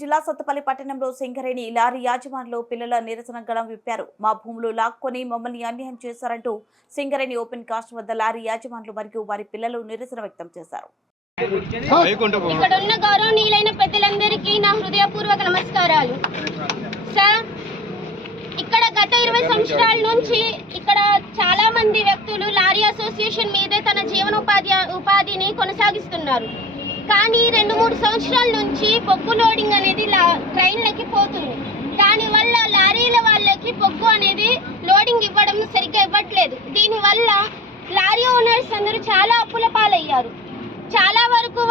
జిల్లా సత్తపల్లి పట్టణంలో సింగరేణి లారీ యాజమానులు పిల్లల నిరసన గళం విప్పారు. మా భూములు లాక్కొని మమ్మల్ని అన్యాయం చేశారంటూ సింగరేణి ఓపెన్ కాస్ట్ వద్ద లారీ యాజమానులు మరియు వారి పిల్లలు నిరసన వ్యక్తం చేశారు. ఇక్కడ ఉన్న గౌరవనీయులైన పెద్దలందరికీ నా హృదయపూర్వక నమస్కారాలు. సార్, ఇక్కడ గత 20 సంవత్సరాల నుంచి ఇక్కడ చాలా మంది వ్యక్తులు లారీ అసోసియేషన్ మీదే తన ఉపాధిని కొనసాగిస్తున్నారు. కానీ 2-3 సంవత్సరాల నుంచి బొగ్గు లోడింగ్ అనేది ట్రైన్లకి పోతుంది. దానివల్ల లారీల వాళ్ళకి బొగ్గు అనేది లోడింగ్ ఇవ్వడం సరిగ్గా ఇవ్వట్లేదు. దీనివల్ల లారీ ఓనర్స్ అందరూ చాలా అప్పుల పాలయ్యారు. చాలా వరకు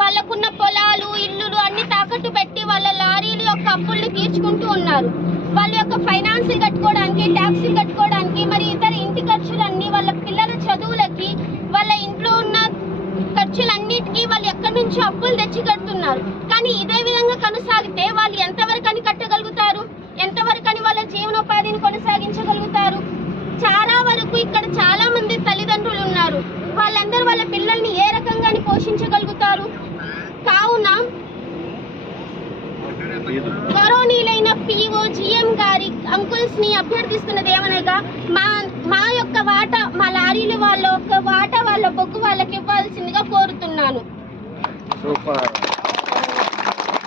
వాళ్ళకున్న పొలాలు, ఇల్లులు అన్ని తాకట్టు పెట్టి వాళ్ళ లారీల యొక్క అప్పుల్ని తీర్చుకుంటూ ఉన్నారు. వాళ్ళ యొక్క ఫైనాన్స్లు కట్టుకోవడానికి, ట్యాక్స్లు కట్టుకోవడానికి, మరి ఇతర ఇంటి ఖర్చులన్నీ, వాళ్ళ పిల్లల చదువులకి, వాళ్ళ ఇంట్లో ఉన్న ఖర్చులన్నిటికీ వాళ్ళు ఎక్కడి నుంచో అప్పులు తెచ్చి కడుతున్నారు. కానీ ఇదే విధంగా కొనసాగితే వాళ్ళు ఎంతవరకని కట్టగలుగుతారు? ఎంతవరకని వాళ్ళ జీవనోపాధిని కొనసాగించగలుగుతారు? చాలా వరకు ఇక్కడ చాలా మంది తల్లిదండ్రులు ఉన్నారు. వాళ్ళందరూ వాళ్ళ పిల్లల్ని ఏ రకంగా పోషించగలుగుతారు? కావున గౌరవనీయులైన పిఓ జిఎం గారి అంకుల్స్ ని అభ్యర్థిస్తున్నది ఏమనగా, మా యొక్క వాటా, మా లారీలు వాళ్ళ యొక్క వాటా వాళ్ళ బొగ్గు వాళ్ళకి ఇవ్వాల్సిందిగా కోరుతున్నాను.